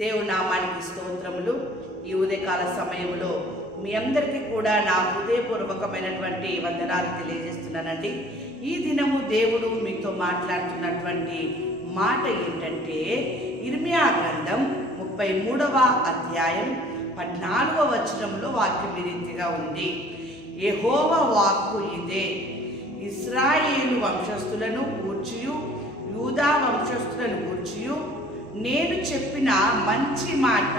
దేవుని నామానికి స్తోత్రములు. ఈ ఉదయకాల సమయంలో మీ అందరికీ కూడా నా హృదయపూర్వకమైనటువంటి వందనాలు తెలియజేస్తున్నానండి. ఈ దినము దేవుడు మీతో మాట్లాడుతున్నటువంటి మాట ఏంటంటే, ఇర్మియా గ్రంథం 33వ అధ్యాయం 14వ వచనంలో వాక్యం ఈ రీతిగా ఉంది. యెహోవా వాక్కు ఇదే, ఇశ్రాయేలు వంశస్థులను గూర్చియు యూదా వంశస్థులను గూర్చియు నేను చెప్పిన మంచి మాట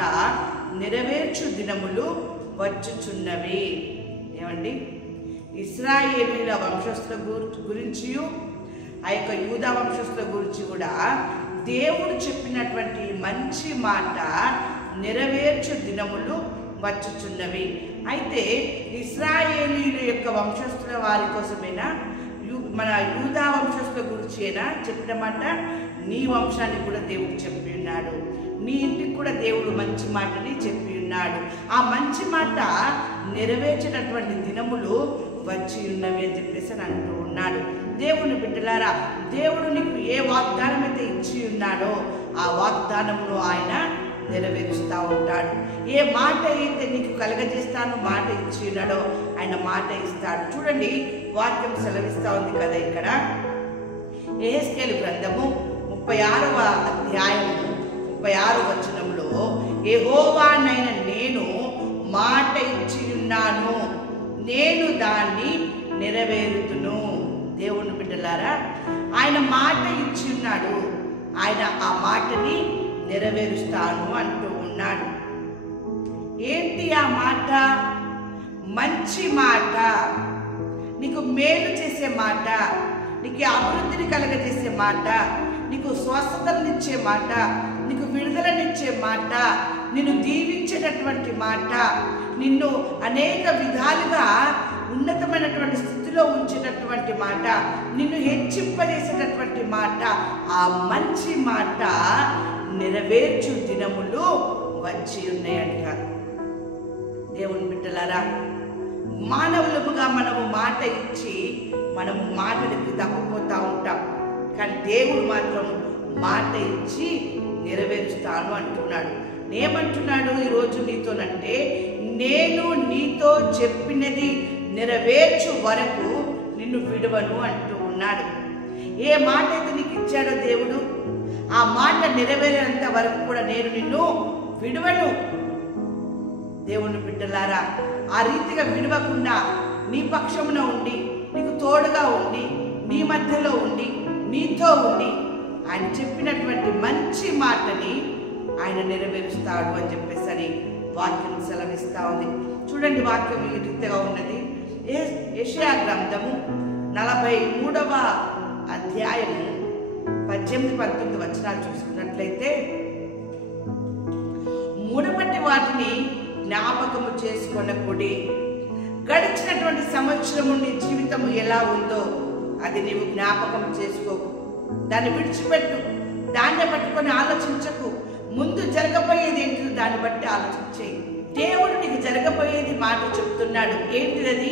నెరవేర్చు దినములు వచ్చుచున్నవి. ఏమండి, ఇశ్రాయేలీల వంశస్థుల గురించి ఆ యొక్క యూదా వంశస్థుల గురించి కూడా దేవుడు చెప్పినటువంటి మంచి మాట నెరవేర్చు దినములు వచ్చుచున్నవి. అయితే ఇశ్రాయేలీల యొక్క వంశస్థుల వారి కోసమైనా మన యూదా వంశస్థుల గురించి అయినా చెప్పిన మాట నీ వంశానికి కూడా దేవుడు చెప్పి ఉన్నాడు, నీ ఇంటికి కూడా దేవుడు మంచి మాటని చెప్పి ఉన్నాడు. ఆ మంచి మాట నెరవేర్చినటువంటి దినములు వచ్చి ఉన్నవి అని చెప్పేసి అని అంటూ ఉన్నాడు. దేవుని బిడ్డలారా, దేవుడు నీకు ఏ వాగ్దానం అయితే ఇచ్చి ఉన్నాడో ఆ వాగ్దానమును ఆయన నెరవేరుస్తూ ఉంటాడు. ఏ మాట అయితే నీకు కలగజేస్తానో మాట ఇచ్చి ఉన్నాడో ఆయన మాట ఇస్తాడు. చూడండి, వాక్యం సెలవిస్తూ ఉంది కదా ఇక్కడ. యెహెజ్కేలు గ్రంథము 36వ అధ్యాయము 36వ వచనంలో, యెహోవానైన నేను మాట ఇచ్చి ఉన్నాను, నేను దాన్ని నెరవేరుతును. దేవుని బిడ్డలారా, ఆయన మాట ఇచ్చి ఉన్నాడు, ఆయన ఆ మాటని నెరవేరుస్తాను అంటూ ఉన్నాడు. ఏంటి ఆ మాట? మంచి మాట, నీకు మేలు చేసే మాట, నీకు అభివృద్ధిని కలగజేసే మాట, నీకు స్వస్థతనిచ్చే మాట, నీకు విడుదలనిచ్చే మాట, నిన్ను దీవించేటటువంటి మాట, నిన్ను అనేక విధాలుగా ఉన్నతమైనటువంటి స్థితిలో ఉంచేటటువంటి మాట, నిన్ను హెచ్చింపజేసేటటువంటి మాట, ఆ మంచి మాట నెరవేర్చు దినములు వచ్చి ఉన్నాయంట. దేవుని బిడ్డలారా, మానవులముగా మనము మాట ఇచ్చి మనము మాటలకి తప్పిపోతూ ఉంటాం. కానీ దేవుడు మాత్రం మాట ఇచ్చి నెరవేరుస్తాను అంటున్నాడు. ఏమంటున్నాడు ఈరోజు నీతోనంటే, నేను నీతో చెప్పినది నెరవేర్చు వరకు నిన్ను విడవను అంటూ ఉన్నాడు. ఏ మాట అయితే నీకు ఇచ్చాడో దేవుడు, ఆ మాట నెరవేరేంత వరకు కూడా నేను నిన్ను విడవను. దేవుని బిడ్డలారా, ఆ రీతిగా విడవకుండా నీ పక్షమున ఉండి, నీకు తోడుగా ఉండి, నీ మధ్యలో ఉండి, నీతో ఉండి ఆయన చెప్పినటువంటి మంచి మాటని ఆయన నెరవేరుస్తాడు అని చెప్పేసి అని వాక్యం సెలవిస్తూ ఉంది. చూడండి, వాక్యం ఈ రీతిగా ఉన్నది. యెషయా గ్రంథము 43వ అధ్యాయము 18-19 వచనాలు చూసుకున్నట్లయితే, మునుపటి వాటిని జ్ఞాపకము చేసుకొనకుడి, గడిచినటువంటి సంవత్సరము నీ జీవితము ఎలా ఉందో అది నీవు జ్ఞాపకం చేసుకోకు, దాన్ని విడిచిపెట్టు, దాన్ని పట్టుకొని ఆలోచించకు. ముందు జరగబోయేది ఏంటిదో దాన్ని బట్టి ఆలోచించేయి. దేవుడు నీకు జరగబోయేది మాట చెప్తున్నాడు. ఏంటిది?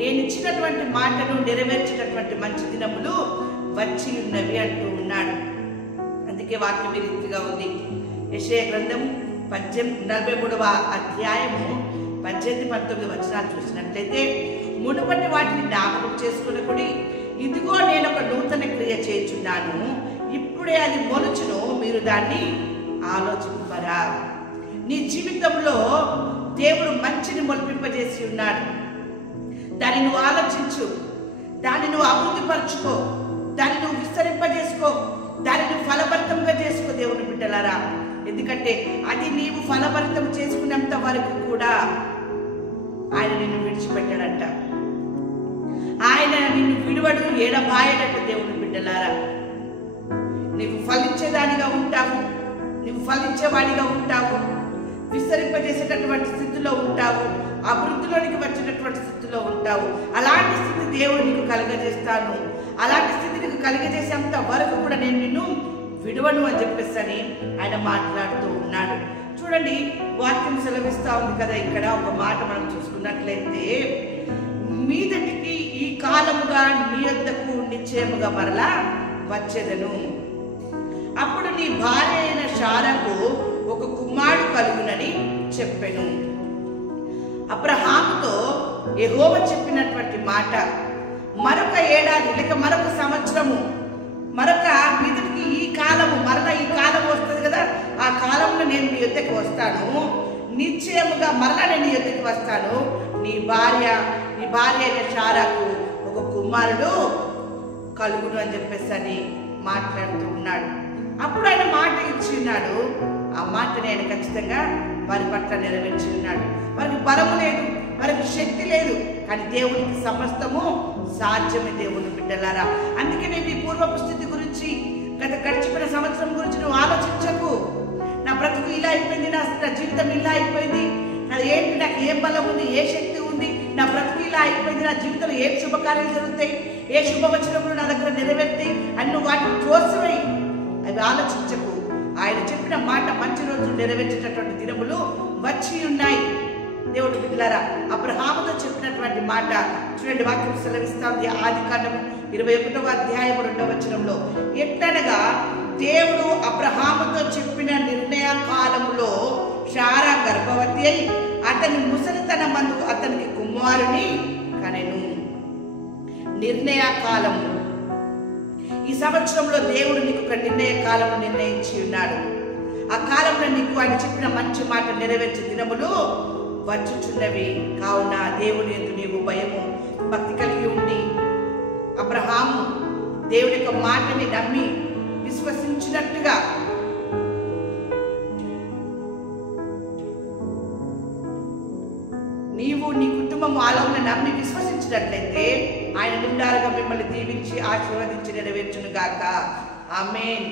నేను ఇచ్చినటువంటి మాటను నెరవేర్చినటువంటి మంచి దినములు వచ్చి ఉన్నవి అంటూ ఉన్నాడు. అందుకే వాక్యం ఈ రీతిగా ఉంది. యెషయా గ్రంథం 43వ అధ్యాయము 18-19 వచనాలు చూసినట్లయితే, మునుపటి వాటిని జ్ఞాపకం చేసుకున్నకుడి, ఇదిగో నేను ఒక నూతన క్రియ చేయుచున్నాను, ఇప్పుడే అది మొలుచును, మీరు దాన్ని ఆలోచింపరా. నీ జీవితంలో దేవుడు మంచిని మొలిపింపజేసి ఉన్నాడు. దాన్ని నువ్వు ఆలోచించు, దాన్ని నువ్వు అభివృద్ధి పరచుకో, దాన్ని నువ్వు విస్తరింపజేసుకో, దాన్ని నువ్వు ఫలభరితంగా చేసుకో. దేవుని బిడ్డలారా, ఎందుకంటే అది నీవు ఫలభరితం చేసుకునేంత వరకు కూడా ఆయన నిన్ను విడిచిపెట్టాడంట. ఆయన నిన్ను విడువడు, ఏడబాయడంట. దేవుని బిడ్డలారా, నీవు ఫలించేదానిగా ఉంటావు, నీవు ఫలించేవాడిగా ఉంటావు, విస్తరింపజేసేటటువంటి స్థితిలో ఉంటావు, అభివృద్ధిలోనికి వచ్చినటువంటి స్థితిలో ఉంటావు. అలాంటి స్థితి దేవుడు నీకు కలుగజేస్తాను, అలాంటి స్థితి నీకు కలుగజేసేంత వరకు కూడా నేను నిన్ను విడువను అని చెప్పేసి అని ఆయన మాట్లాడుతూ ఉన్నాడు. చూడండి, వాక్యం సెలవిస్తూ ఉంది కదా. ఇక్కడ ఒక మాట మనం చూసుకున్నట్లయితే, మీదటికి ఈ కాలముగా నీ యొద్దకు నిశ్చయముగా మరలా వచ్చేదను, అప్పుడు నీ భార్య అయిన శారకు ఒక చెప్పెను. అబ్రహాముతో యెహోవా చెప్పినటువంటి మాట, మరొక ఏడాది లేక మరొక సంవత్సరము, మరొక మీదకి ఈ కాలము, మరలా ఈ కాలం వస్తుంది కదా, ఆ కాలంలో నేను నీ యొద్దకు వస్తాను, నిశ్చయముగా మరలా నేను నీ యొద్దకు వస్తాను, నీ భార్య అయిన శారాకు ఒక కుమారుడు కలుగును అని చెప్పేసి అని మాట్లాడుతూ ఉన్నాడు. అప్పుడు ఆయన మాట ఇచ్చి ఉన్నాడు. ఆ మాటని ఆయన ఖచ్చితంగా వారి పట్ల నెరవేర్చి ఉన్నాడు. వారికి బలము లేదు, వారికి శక్తి లేదు, కానీ దేవునికి సమస్తము సాధ్యమే. దేవుని బిడ్డలారా, అందుకే నేను ఈ పూర్వపు స్థితి గురించి, గడిచిపోయిన సంవత్సరం గురించి నువ్వు ఆలోచించకు. నా బ్రతుకు ఇలా అయిపోయింది, నా జీవితం ఇలా అయిపోయింది, ఏంటి, నాకు ఏం బలం ఉంది, ఏ శక్తి ఉంది, నా బ్రతుకు ఇలా అయిపోయింది, నా జీవితంలో ఏం శుభకార్యాలు జరుగుతాయి, ఏ శుభవచనములు నా దగ్గర నెరవేర్తాయి అని నువ్వు వాటిని తోసివేయి. అవి ఆలోచించకు. ఆయన చెప్పిన మాట మంచి రోజులు నెరవేర్చేటటువంటి దినములు వచ్చి ఉన్నాయి. దేవుడు బిడ్డలారా, అబ్రహాముతో చెప్పినటువంటి మాట చూడండి, వాక్యం సెలవిస్తా ఉంది. ఆదికాండము 21వ అధ్యాయము 2వ వచనంలో, ఎట్లనగా దేవుడు అబ్రహాముతో చెప్పిన నిర్ణయ కాలములో శారా గర్భవతి అయి అతని ముసలితనమందు అతనికి కుమారుని కనెను. నిర్ణయ కాలము. ఈ సంవత్సరంలో దేవుడు నీకు ఒక నిర్ణయ కాలము నిర్ణయించి ఉన్నాడు. ఆ కాలంలో నీకు ఆయన చెప్పిన మంచి మాట నెరవేర్చే దినములు వచ్చుచున్నవి. కావున దేవుని యందు నీవు భయము భక్తి కలిగి ఉండి, అబ్రహాము దేవుని యొక్క మాటని నమ్మి విశ్వసించినట్టుగా నీవు నీ కుటుంబం ఆలోచన నమ్మి విశ్వసించినట్లయితే ఆయన నిండారుగా మిమ్మల్ని దీవించి ఆశీర్వదించి నెరవేర్చును గాక. ఆమేన్.